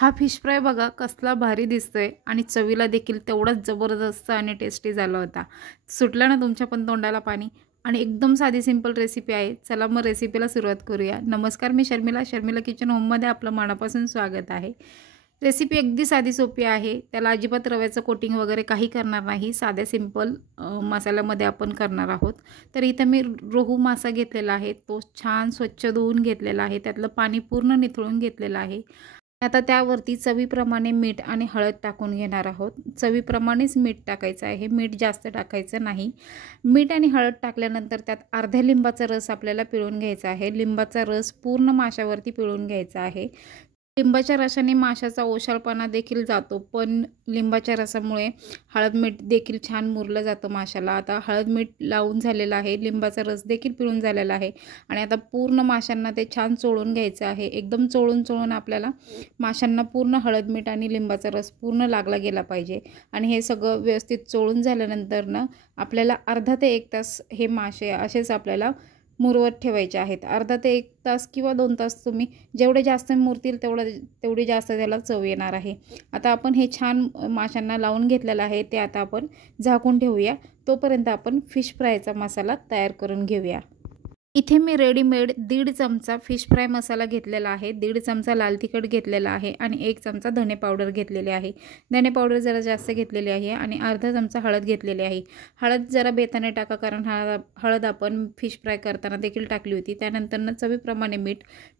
हा fish fry बघा कसला भारी दिसतोय आणि चवीला देखील तेवढाच जबरदस्त आणि टेस्टी झाला होता। सुटलं ना तुमच्या पण तोंडाला पाणी। आणि एकदम साधी सिंपल रेसिपी आहे। चला मग रेसिपीला सुरुवात करूया। नमस्कार, मी शर्मिला किचन होममध्ये आपलं मनापासून स्वागत आहे। रेसिपी अगदी साधी सोपी आहे। त्याला अजिबात रव्याचं कोटिंग वगैरे काही करणार नाही। साध्या सिंपल मसाल्यामध्ये आपण करणार आहोत। तर इथे मी रोहू मासा घेतलेला आहे। तो छान स्वच्छ धुवून घेतलेला आहे। त्यातलं पाणी पूर्ण निथळून घेतलेलं आहे। आता त्यावरती चवीप्रमाणे मीठ आणि हळद टाकून घेणार आहोत। चवीप्रमाणेच मीठ टाकायचं आहे, मीठ जास्त टाकायचं नाही। मीठ आणि हळद टाकल्यानंतर त्यात अर्ध्या लिंबाचा रस आपल्याला पिळून घ्यायचा आहे। लिंबाचा रस पूर्ण माशावरती पिळून घ्यायचा आहे। लिंबाच्या रसाने माशाचा ओशाळपणा देखील जातो, पण लिंबाच्या रसामुळे हळद मीठ देखील छान मुरलं जातं माशाला। आता हळद मीठ लावून झालेलं आहे, लिंबाचा रस देखील पिळून झालेला आहे आणि आता पूर्ण माशांना ते छान चोळून घ्यायचं आहे। एकदम चोळून आपल्याला माशांना पूर्ण हळद मीठ आणि लिंबाचा रस पूर्ण लागला गेला पाहिजे। आणि हे सगळं व्यवस्थित चोळून झाल्यानंतर ना आपल्याला अर्धा ते 1 तास हे मासे असेच आपल्याला मुरवत ठेवायचे आहेत। अर्धा ते 1 तास किंवा 2 तास तुम्ही जेवढे जास्त मुरतील तेवढी जास्त त्याला चव येणार आहे। आता आपण हे छान माशांना लावून घेतलेलं आहे, ते आता आपण झाकून ठेवूया। तोपर्यंत आपण फिश फ्रायचा मसाला तयार करून घेऊया। इथे मी रेडीमेड 1.5 चमचा फिश फ्राय मसाला घेतलेला आहे। 1.5 चमचा लाल तिखट घेतलेला आहे आणि 1 चमचा धने पावडर घेतलेले आहे। धने पावडर जरा जास्त घेतलेली आहे आणि अर्धा चमचा हळद घेतलेली आहे। हळद जरा बेताने टाका, कारण हळद आपण फिश फ्राय करताना देखील टाकली होती। त्यानंतर चवीप्रमाणे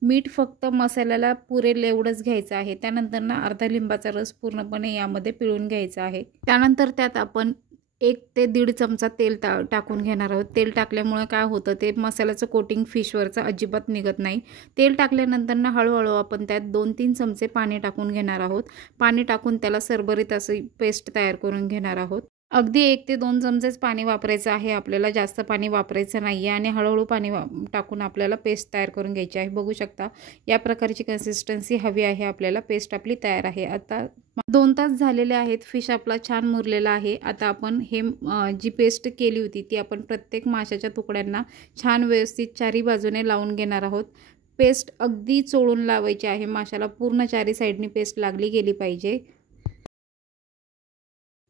मीठ फक्त मसाल्याला पुरेल एवढंच घ्यायचं आहे। त्यानंतर अर्धा लिंबाचा रस पूर्णपणे यामध्ये पिळून घ्यायचा आहे। त्यानंतर त्यात आपण 1 ते 1.5 चमचा तेल टाकून घेणार आहोत। तेल टाकल्यामुळे काय होतं, ते मसाल्याचं कोटिंग फिशवरचं अजिबात निघत नाही। तेल टाकल्यानंतर हळूहळू आपण त्यात 2-3 चमचे पाणी टाकून घेणार आहोत। पाणी टाकून त्याला सरबरीत अशी पेस्ट तयार करून घेणार आहोत। अगदी 1 ते 2 चमचेच पाणी वापरायचं आहे आपल्याला, जास्त पाणी वापरायचं नाही आहे। आणि हळूहळू पाणी टाकून आपल्याला पेस्ट तयार करून घ्यायची आहे। बघू शकता या प्रकारची कन्सिस्टन्सी हवी आहे आपल्याला। पेस्ट आपली तयार आहे। आता 2 तास झालेले आहेत, फिश आपला छान मुरलेला आहे। आता आपण जी पेस्ट केली होती ती आपण प्रत्येक माशाच्या तुकड्यांना छान व्यवस्थित चारी बाजूने लावून घेणार आहोत। पेस्ट अगदी चोळून लावायची आहे, माशाला पूर्ण चारी साईडनी पेस्ट लागली गेली पाहिजे।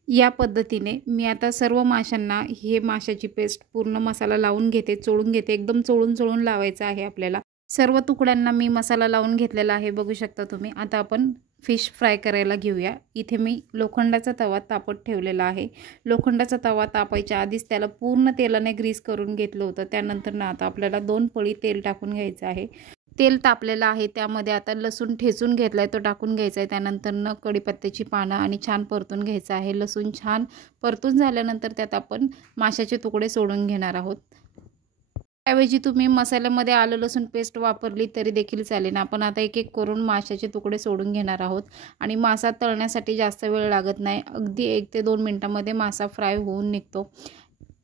या पद्धतीने मी आता सर्व माशांना हे माशाची पेस्ट पूर्ण मसाला लावून घेते, चोळून घेते। एकदम चोळून लावायचं आहे आपल्याला। सर्व तुकड्यांना मी मसाला लावून घेतलेला आहे, बघू शकता तुम्ही। आता आपण फिश फ्राय करायला घेऊया। इथे मी लोखंडाचा तवा तापत ठेवलेला आहे। लोखंडाचा तवा तापायच्या आधीच त्याला पूर्ण तेलाने ग्रीस करून घेतलं होतं। त्यानंतर आता आपल्याला 2 पळी तेल टाकून घ्यायचं आहे। तेल तापलेलं आहे, त्यामध्ये आता लसूण ठेचून घेतलाय तो टाकून घ्यायचा आहे। त्यानंतर कढीपत्त्याची पानं आणि छान परतून घ्यायचं आहे। लसूण छान परतून झाल्यानंतर त्यात आपण माशाचे तुकडे सोडून घेणार आहोत। त्याऐवजी तुम्ही मसाल्यामध्ये आलं लसूण पेस्ट वापरली तरी देखील चालेल। आपण आता एक एक करून माशाचे तुकडे सोडून घेणार आहोत आणि मासा तळण्यासाठी जास्त वेळ लागत नाही। अगदी 1 ते 2 मिनिटांमध्ये मासा फ्राय होऊन निघतो।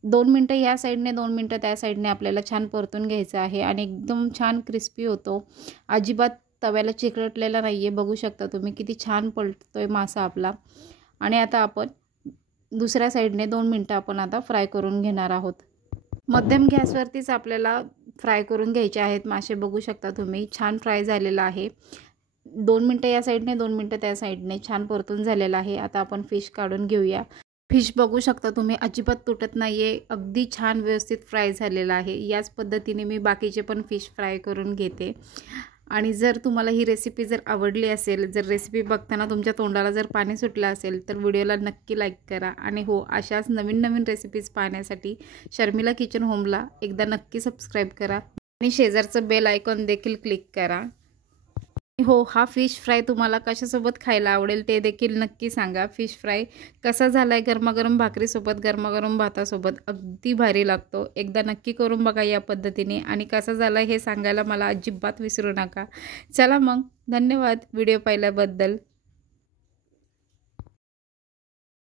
2 मिनटं या साईडने 2 मिनटं त्या साईडने आपल्याला छान परतून घ्यायचं आहे आणि एकदम छान क्रिस्पी होतो। अजिबात तव्याला चिकटलेला नाही आहे, बघू शकता तुम्ही किती छान पलटतोय मासा आपला। आणि आता आपण दुसऱ्या साईडने 2 मिनटं आपण आता फ्राय करून घेणार आहोत। मध्यम गॅसवरतीच आपल्याला फ्राय करून घ्यायचे आहेत मासे, बघू शकता तुम्ही छान फ्राय झालेला आहे। 2 मिनटं या साईडने 2 मिनटं त्या साईडने छान परतून झालेला आहे। आता आपण फिश काढून घेऊया। फिश बघू शकता तुम्ही अजिबात तुटत नाही आहे, अगदी छान व्यवस्थित फ्राय झालेला आहे। याच पद्धतीने मी बाकीचे पण फिश फ्राय करून घेते। आणि जर तुम्हाला ही रेसिपी जर आवडली असेल, जर रेसिपी बघताना तुमच्या तोंडाला जर पाणी सुटलं असेल तर व्हिडिओला नक्की लाईक करा। आणि हो, अशाच नवीन रेसिपीज पाहण्यासाठी शर्मिला किचन होमला एकदा नक्की सबस्क्राईब करा आणि शेजारचं बेल आयकॉन देखील क्लिक करा। हो, हा फिश फ्राय तुम्हाला कशासोबत खायला आवडेल ते देखील नक्की सांगा। फिश फ्राय कसा झालाय गरमागरम भाकरीसोबत, गरमागरम भातासोबत अगदी भारी लागतो। एकदा नक्की करून बघा या पद्धतीने आणि कसा झालाय हे सांगायला मला अजिबात विसरू नका। चला मग, धन्यवाद व्हिडिओ पाहिल्याबद्दल।